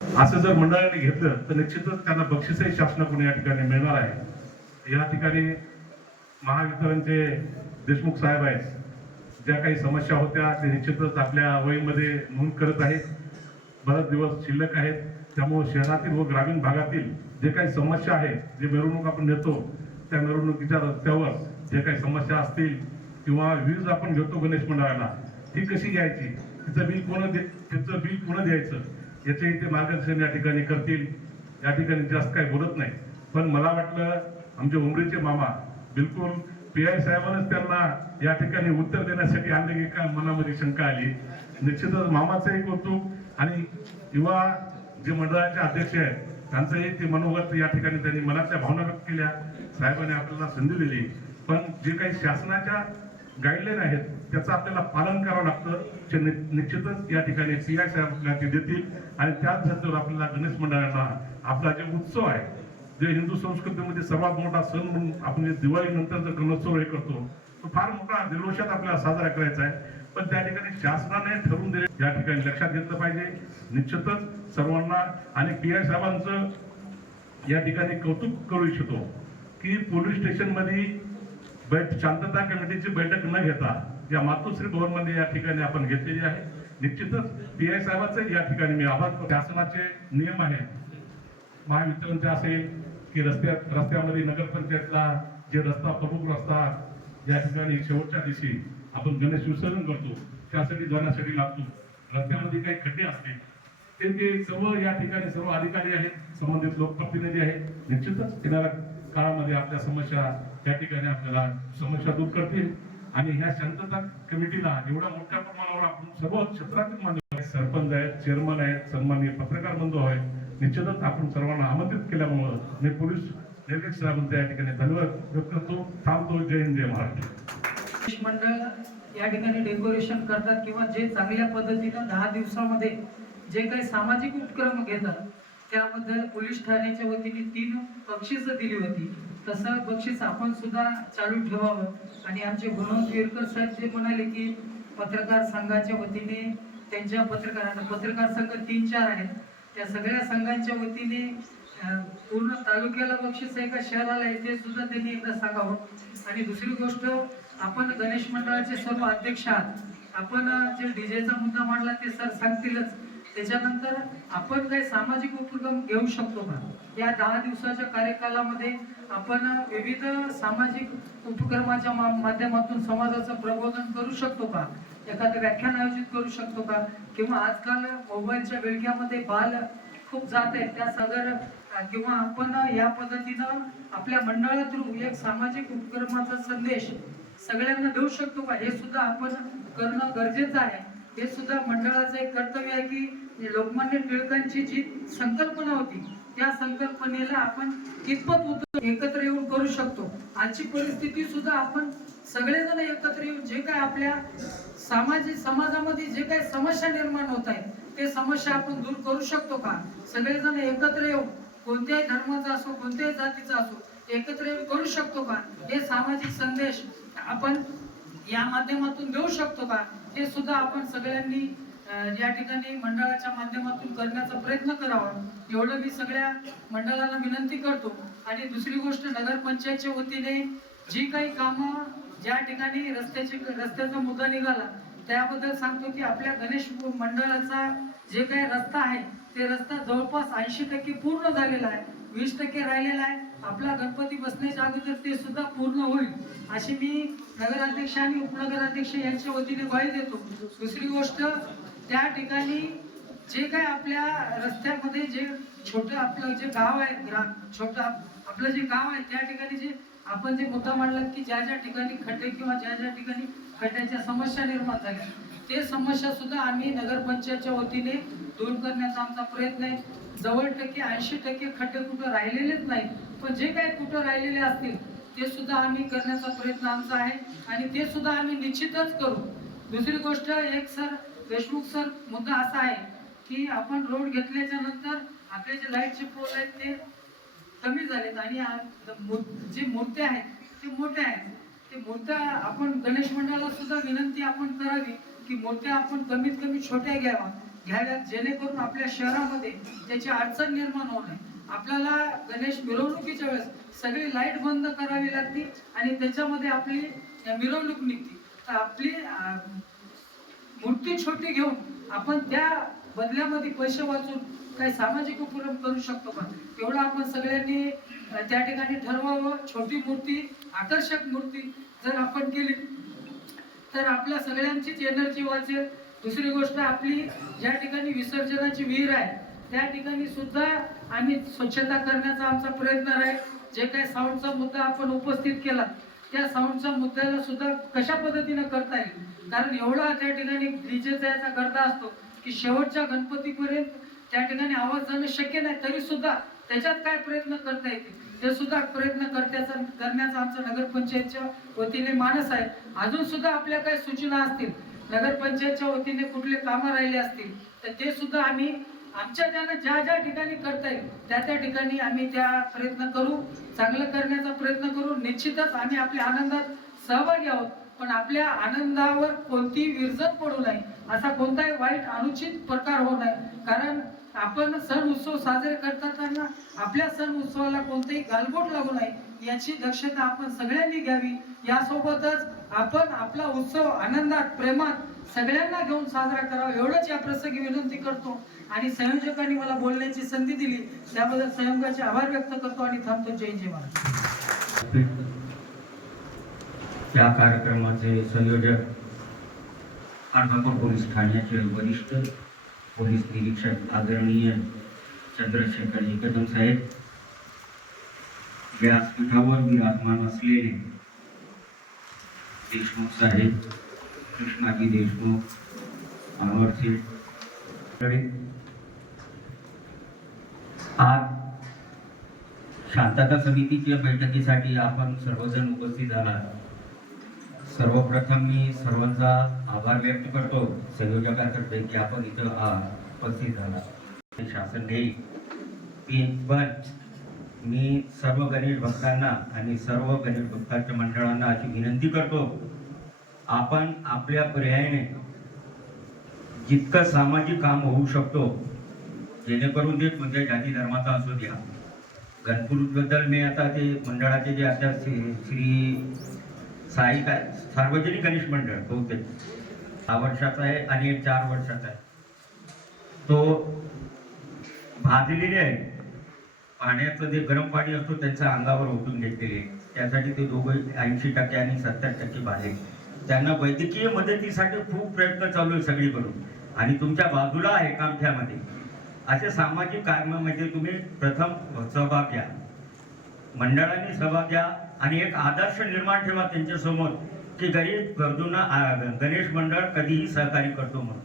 असं जर मंडळाने घेतलं तर निश्चितच त्यांना बक्षीसही शासनाकडून या ठिकाणी मिळणार आहे. या ठिकाणी महावितरणचे देशमुख साहेब आहेत. ज्या काही समस्या होत्या ते निश्चितच आपल्या वहीमध्ये नोंद करत आहेत. बरेच दिवस शिल्लक आहेत. त्यामुळे शहरातील व ग्रामीण भागातील जे काही समस्या आहेत जे मिरवणूक आपण नेतो त्या मिरवणुकीच्या रस्त्यावर जे काही समस्या असतील किंवा वीज आपण घेतो गणेश मंडळाला ती कशी घ्यायची? तिचं बिल कोण दे तिचं बिल कोण द्यायचं? याचे इथे मार्गदर्शन या ठिकाणी करतील. या ठिकाणी जास्त काही बोलत नाही. पण मला वाटलं आमचे उमरीचे मामा बिलकुल पी आय साहेबांनाच त्यांना या ठिकाणी उत्तर देण्यासाठी आणले की काय मनामध्ये शंका आली. निश्चितच मामाचंही कौतुक आणि युवा जे मंडळाचे अध्यक्ष आहेत त्यांचंही ते मनोगत या ठिकाणी त्यांनी मनातल्या भावना व्यक्त केल्या. साहेबांनी आपल्याला संधी दिली. पण जे काही शासनाच्या गाईडलाईन आहेत त्याचं आपल्याला पालन करावं लागतं. निश्चितच या ठिकाणी सी आय साहेब आपल्याला ते देतील. आणि त्याच धर्तीवर आपल्याला गणेश मंडळांना आपला जे उत्सव आहे जे हिंदू संस्कृतीमध्ये सर्वात मोठा सण म्हणून आपण दिवाळीनंतर दिवाळी नंतर जो गणोत्सव हे करतो तो फार मोठा दिलोशात आपल्याला साजरा करायचा आहे. पण त्या ठिकाणी शासनाने ठरवून दिले या ठिकाणी लक्षात घेतलं पाहिजे. निश्चितच सर्वांना आणि पी आय साहेबांचं या ठिकाणी कौतुक करू इच्छितो की पोलीस स्टेशनमध्ये बैठ शांतता कमिटीची बैठक न घेता या मातोश्री भवनमध्ये या ठिकाणी आपण घेतलेली आहे. निश्चितच पी आय साहेबांचे या ठिकाणी मी आभार शासनाचे नियम आहे. महावितरणचे असेल की रस्त्यात रस्त्यामध्ये नगरपंचायतला जे रस्ता प्रमुख रस्ता या ठिकाणी शेवटच्या दिवशी आपण गणेश विसर्जन करतो त्यासाठी जाण्यासाठी लागतो. रस्त्यामध्ये काही खड्डे असतील ते ते सर्व या ठिकाणी सर्व अधिकारी आहेत संबंधित लोकप्रतिनिधी आहेत. निश्चितच येणाऱ्या काळामध्ये आपल्या समस्या त्या ठिकाणी आपल्याला समस्या दूर करतील. आणि ह्या शांतता कमिटीला एवढा मोठ्या प्रमाणावर आपण सर्व क्षेत्रातील मान्य सरपंच आहेत चेअरमन आहेत सन्माननीय पत्रकार बंधू आहेत. निश्चितच आपण सर्वांना आमंत्रित केल्यामुळं मी पोलीस निरीक्षक या ठिकाणी धन्यवाद व्यक्त करतो. थांबतो. जय हिंद जय महाराष्ट्र. मंडळ या ठिकाणी डेकोरेशन करतात किंवा जे चांगल्या पद्धतीनं दहा दिवसामध्ये जे काही सामाजिक उपक्रम घेतात त्याबद्दल पोलीस ठाण्याच्या वतीने तीन बक्षिसं दिली होती. तसं बक्षीस आपण सुद्धा चालू ठेवावं. आणि आमचे गुणवंत विरकर साहेब जे म्हणाले की पत्रकार संघाच्या वतीने त्यांच्या पत्रकारांना पत्रकार संघ तीन चार आहेत. त्या सगळ्या संघांच्या वतीने पूर्ण तालुक्याला बक्षीस आहे का शहराला आहे ते सुद्धा त्यांनी एकदा सांगावं. आणि दुसरी गोष्ट आपण गणेश मंडळाचे सर्व अध्यक्ष आहात. आपण जे डीजेचा मुद्दा मांडला ते सर सांगतीलच. त्याच्यानंतर आपण काही सामाजिक उपक्रम घेऊ शकतो का? या दहा दिवसाच्या कार्यकालामध्ये आपण विविध सामाजिक उपक्रमाच्या माध्यमातून समाजाचं प्रबोधन करू शकतो का? एखादं व्याख्यान आयोजित करू शकतो का? किंवा आजकाल मोबाईलच्या वेळग्यामध्ये बाल खूप जात आहेत त्या सदर किंवा आपण या पद्धतीनं आपल्या मंडळा थ्रू एक सामाजिक उपक्रमाचा संदेश सगळ्यांना देऊ शकतो का? हे सुद्धा आपण करणं गरजेचं आहे. हे सुद्धा मंडळाचं एक कर्तव्य आहे की लोकमान्य टिळकांची जी संकल्पना होती त्या संकल्पनेला आपण कितपत एकत्र येऊन करू शकतो? आजची परिस्थिती सुद्धा आपण सगळेजण एकत्र येऊन जे काय आपल्या सामाजिक समाजामध्ये जे काही समस्या निर्माण होत आहेत ते समस्या आपण दूर करू शकतो का? सगळेजण एकत्र येऊन कोणत्याही धर्माचा असो कोणत्याही जातीचा असो एकत्र येऊन करू शकतो का? हे सामाजिक संदेश आपण या माध्यमातून देऊ शकतो का? हे सुद्धा आपण सगळ्यांनी या ठिकाणी मंडळाच्या माध्यमातून करण्याचा प्रयत्न करावा. एवढं मी सगळ्या मंडळाला विनंती करतो. आणि दुसरी गोष्ट नगरपंचायतच्या वतीने जी काही कामं ज्या ठिकाणी रस्त्याची रस्त्याचा मुद्दा निघाला त्याबद्दल सांगतो की आपल्या गणेश मंडळाचा जे काही रस्ता आहे ते रस्ता जवळपास ऐंशी टक्के पूर्ण झालेला आहे वीस टक्के राहिलेला आहे. आपला गणपती बसण्याच्या अगोदर ते सुद्धा पूर्ण होईल अशी मी नगराध्यक्ष आणि उपनगराध्यक्ष यांच्या वतीने ग्वाही देतो. दुसरी गोष्ट त्या ठिकाणी जे काय आपल्या रस्त्यामध्ये जे छोटं आपलं जे गाव आहे ग्राम छोटं आपलं जे गाव आहे त्या ठिकाणी जे आपण जे मुद्दा मांडला की ज्या ज्या ठिकाणी खड्डे किंवा ज्या ज्या ठिकाणी खड्ड्याच्या समस्या निर्माण झाल्या ते समस्या सुद्धा आम्ही नगरपंचायतच्या वतीने दूर करण्याचा आमचा प्रयत्न आहे. जवळ टक्के ऐंशी टक्के खड्डे कुठं राहिलेलेच नाही पण जे काही कुठं राहिलेले असतील ते सुद्धा आम्ही करण्याचा प्रयत्न आमचा आहे आणि ते सुद्धा आम्ही निश्चितच करू. दुसरी गोष्ट एक सर देशमुख सर मुद्दा असा आहे की आपण रोड घेतल्याच्या नंतर आपले जे लाईटचे पोल आहेत ते कमी झालेत आणि जे मूर्त्या आहेत ते मोठ्या आहेत. ते मूर्त्या आपण गणेश मंडळाला सुद्धा विनंती आपण करावी की मूर्त्या आपण कमीत कमी छोट्या घ्यावा. घ्याव्यात जेणेकरून आपल्या शहरामध्ये त्याची अडचण निर्माण होऊ नये. आपल्याला गणेश मिरवणुकीच्या वेळेस सगळी लाइट बंद करावी लागते आणि त्याच्यामध्ये आपली मिरवणूक निघते. तर आपली मूर्ती छोटी घेऊन आपण त्या बदल्यामध्ये पैसे वाचून काही सामाजिक उपक्रम करू शकतो का? एवढं आपण सगळ्यांनी त्या ठिकाणी ठरवावं. छोटी मूर्ती आकर्षक मूर्ती जर आपण केली तर आपल्या सगळ्यांचीच एनर्जी वाचेल. दुसरी गोष्ट आपली ज्या ठिकाणी विसर्जनाची विहीर आहे त्या ठिकाणी सुद्धा आम्ही स्वच्छता करण्याचा आमचा प्रयत्न आहे. जे काही साऊंडचा मुद्दा आपण उपस्थित केला त्या साऊंडच्या मुद्द्याला सुद्धा कशा पद्धतीनं करता येईल? कारण एवढा त्या ठिकाणी डीजेचा याचा गर्दा असतो की शेवटच्या गणपतीपर्यंत त्या ठिकाणी आवाज जाणं शक्य नाही तरी सुद्धा त्याच्यात काय प्रयत्न करता येतील? ते सुद्धा प्रयत्न करण्याचा करण्याचा आमचा नगरपंचायतच्या वतीने मानस आहे. अजून सुद्धा आपल्या काही सूचना असतील? नगरपंचायतच्या वतीने कुठले कामं राहिले असतील? तर ते सुद्धा आम्ही आमच्या ज्यांना ज्या ज्या ठिकाणी करता येईल त्या त्या ठिकाणी आम्ही त्या प्रयत्न करू चांगलं करण्याचा प्रयत्न करू. निश्चितच आम्ही आपल्या आनंदात सहभागी आहोत पण आपल्या आनंदावर कोणतीही विरजत पडू नये असा कोणताही वाईट अनुचित प्रकार होऊ नये. कारण आपण सण उत्सव साजरे करताना आपल्या सण उत्सवाला कोणतेही गालबोट लागू नये याची दक्षता आपण सगळ्यांनी घ्यावी. यासोबतच आपण आपला उत्सव आनंदात प्रेमात सगळ्यांना घेऊन साजरा करावा एवढंच या प्रसंगी विनंती करतो. आणि संयोजकांनी मला बोलण्याची संधी दिली त्याबद्दल संयोगाचे आभार व्यक्त करतो आणि थांबतो. जय जय महाराज या कार्यक्रमाचे संयोजक अर्धापूर पोलीस ठाण्याचे वरिष्ठ पोलीस निरीक्षक आदरणीय चंद्रशेखर एकदम साहेब व्यासपीठावर विराजमान असलेले देशमुख साहेब कृष्णाजी देशमुख मनोहर आज शांतता समितीच्या बैठकीसाठी आपण सर्वजण उपस्थित झाला सर्वप्रथम मी सर्वांचा आभार व्यक्त करतो. संयोजकांतर्फे की आपण इथं उपस्थित झाला शासन घेईल की पण मी सर्व गणेश भक्तांना आणि सर्व गणेश भक्तांच्या मंडळांना अशी विनंती करतो आपण आपल्या पर्यायाने जितकं सामाजिक काम होऊ शकतो जेणेकरून ते कोणत्या जाती धर्माचा असू द्या. गणपूरबद्दल मी आता ते मंडळाचे जे आता श्री साई काय सार्वजनिक गणेश मंडळ बहुतेक हा वर्षाचा आहे आणि एक चार वर्षाचा आहे. तो भाजलेले आहे पाण्याचं जे गरम पाणी असतो त्यांच्या अंगावर ओतून घेतलेले आहे. त्यासाठी ते दोघं ऐंशी टक्के आणि सत्तर टक्के भाजले त्यांना वैद्यकीय मदतीसाठी खूप प्रयत्न चालू आहे सगळीकडून. आणि तुमच्या बाजूला आहे कामठ्यामध्ये. असे सामाजिक कामामध्ये तुम्ही प्रथम सहभाग घ्या. मंडळाने सहभाग घ्या आणि एक आदर्श निर्माण ठेवा त्यांच्यासमोर की गरीब गरजूंना गणेश मंडळ कधीही सहकार्य करतो म्हणून.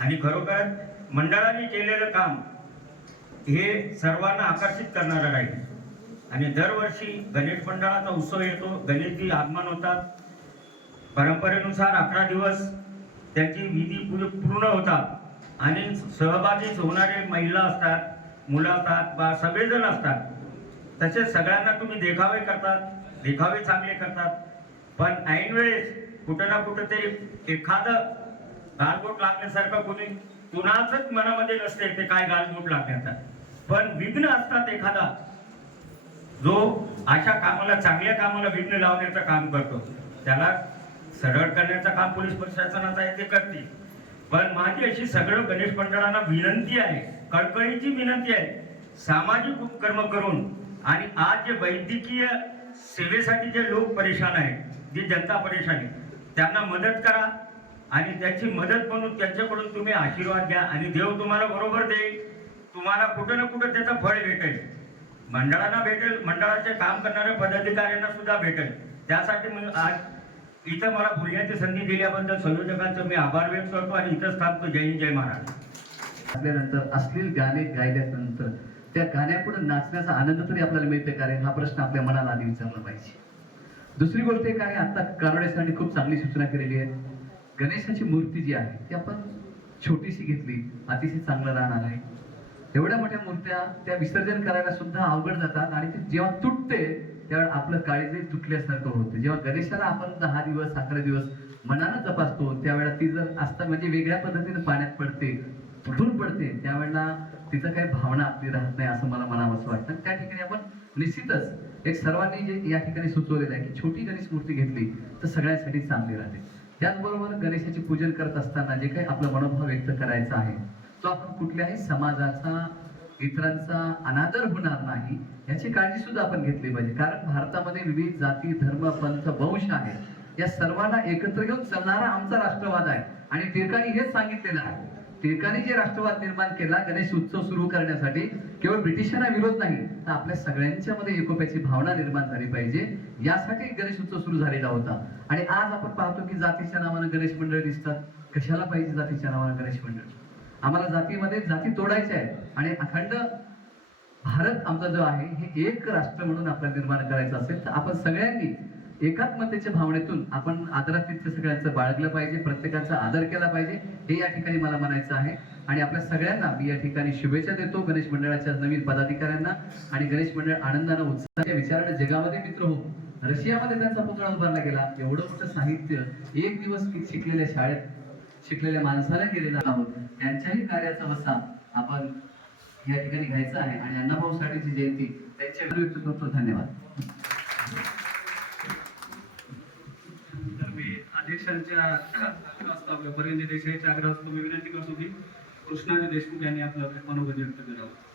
आणि खरोखर मंडळाने केलेलं काम हे सर्वांना आकर्षित करणारं राहील. आणि दरवर्षी गणेश मंडळाचा उत्सव येतो गणेशजी आगमन होतात. परंपरेनुसार अकरा दिवस त्याची विधी पूर्ण पूर्ण होतात. आणि सहभागी होणारे महिला असतात मुलं असतात बा सगळेजण असतात. तसेच सगळ्यांना तुम्ही देखावे करतात देखावे चांगले करतात. पण ऐन वेळेस कुठं ना कुठं तरी एखादं गालबोट लागण्यासारखं कोणी कुणाचंच मनामध्ये नसते ते काय गालबोट लागण्याचा पण विघ्न असतात एखादा. जो अशा कामाला चांगल्या कामाला विघ्न लावण्याचं काम करतो. त्याला सरळ करण्याचं काम पोलीस प्रशासनाचं आहे ते करते पण माझी अशी सगळं गणेश मंडळांना विनंती आहे कळकळीची विनंती आहे सामाजिक उपक्रम करून आणि आज जे वैद्यकीय सेवेसाठी जे लोक परेशान आहेत जी जनता परेशान आहे त्यांना मदत करा आणि त्याची मदत म्हणून त्यांच्याकडून तुम्ही आशीर्वाद घ्या आणि देव तुम्हाला बरोबर देईल. तुम्हाला कुठं ना कुठं त्याचं फळ भेटेल. मंडळांना भेटेल मंडळाचे काम करणाऱ्या पदाधिकाऱ्यांना सुद्धा भेटेल. त्यासाठी मी आज इथं मला बोलण्याची संधी दिल्याबद्दल संयोजकांचं मी आभार व्यक्त करतो आणि इथंच थांबतो जय जय महाराज. असल्यानंतर अश्लील गाणे गायल्यानंतर त्या गाण्यापुढे नाचण्याचा आनंद तरी आपल्याला मिळते का रे? हा प्रश्न आपल्या मनाला आधी विचारला पाहिजे. दुसरी गोष्ट एक आहे आता कानड्यासाठी खूप चांगली सूचना केलेली आहे. गणेशाची मूर्ती जी आहे ती आपण छोटीशी घेतली. अतिशय चांगलं राहणार आहे. एवढ्या मोठ्या मूर्त्या त्या विसर्जन करायला सुद्धा अवघड जातात आणि ती जेव्हा तुटते त्यावेळेस आपलं काळीजही तुटल्यासारखं होतं. जेव्हा गणेशाला आपण दहा दिवस अकरा दिवस मनानं तपासतो त्यावेळेला ती जर असता म्हणजे वेगळ्या पद्धतीने पाण्यात पडते फुटून पडते त्यावेळेला तिथं काही भावना आपली राहत नाही असं मला म्हणावंसं वाटतं. त्या ठिकाणी आपण निश्चितच एक सर्वांनी जे या ठिकाणी सुचवलेलं आहे की छोटी गणेश मूर्ती घेतली तर सगळ्यांसाठी चांगली राहते. त्याचबरोबर गणेशाची पूजन करत असताना जे काही आपला मनोभाव व्यक्त करायचा आहे तो आपण कुठल्याही समाजाचा इतरांचा अनादर होणार नाही याची काळजी सुद्धा आपण घेतली पाहिजे. कारण भारतामध्ये विविध जाती धर्म पंथ वंश आहे या सर्वांना एकत्र घेऊन चालणारा आमचा राष्ट्रवाद आहे. आणि टिळकांनी हेच सांगितलेलं आहे. टिळकांनी जे राष्ट्रवाद निर्माण केला गणेश उत्सव सुरू करण्यासाठी केवळ ब्रिटिशांना विरोध नाही तर आपल्या सगळ्यांच्या मध्ये एकोप्याची भावना निर्माण झाली पाहिजे. यासाठी गणेश उत्सव सुरू झालेला होता. आणि आज आपण पाहतो की जातीच्या नावानं गणेश मंडळ दिसतात. कशाला पाहिजे जातीच्या नावानं गणेश मंडळ? आम्हाला जातीमध्ये जाती तोडायच्या आहेत. आणि अखंड भारत आमचा जो आहे हे एक राष्ट्र म्हणून आपल्याला निर्माण करायचं असेल तर आपण सगळ्यांनी एकात्मतेच्या भावनेतून आपण आदरातिथ्य सगळ्यांचं बाळगलं पाहिजे प्रत्येकाचा आदर केला पाहिजे हे या ठिकाणी मला म्हणायचं आहे. आणि आपल्या सगळ्यांना मी या ठिकाणी शुभेच्छा देतो गणेश मंडळाच्या नवीन पदाधिकाऱ्यांना आणि गणेश मंडळ आनंदानं उत्साहाच्या विचाराने जगामध्ये मित्र हो रशियामध्ये त्यांचा पुतळा उभारला गेला. एवढं मोठं साहित्य एक दिवस शिकलेल्या शाळेत शिकलेल्या माणसाला केलेला आहोत. त्यांच्याही कार्याचा वसा आपण या ठिकाणी घ्यायचा आहे. आणि अण्णाभाऊ साठेची जयंती त्यांच्या व्यक्त करतो धन्यवाद. तर मी अध्यक्षांच्या आग्रहास्तव आपल्या आग्रहास्तव मी विनंती करतो की कृष्णाजी देशमुख यांनी आपलं मनोगत व्यक्त करावं.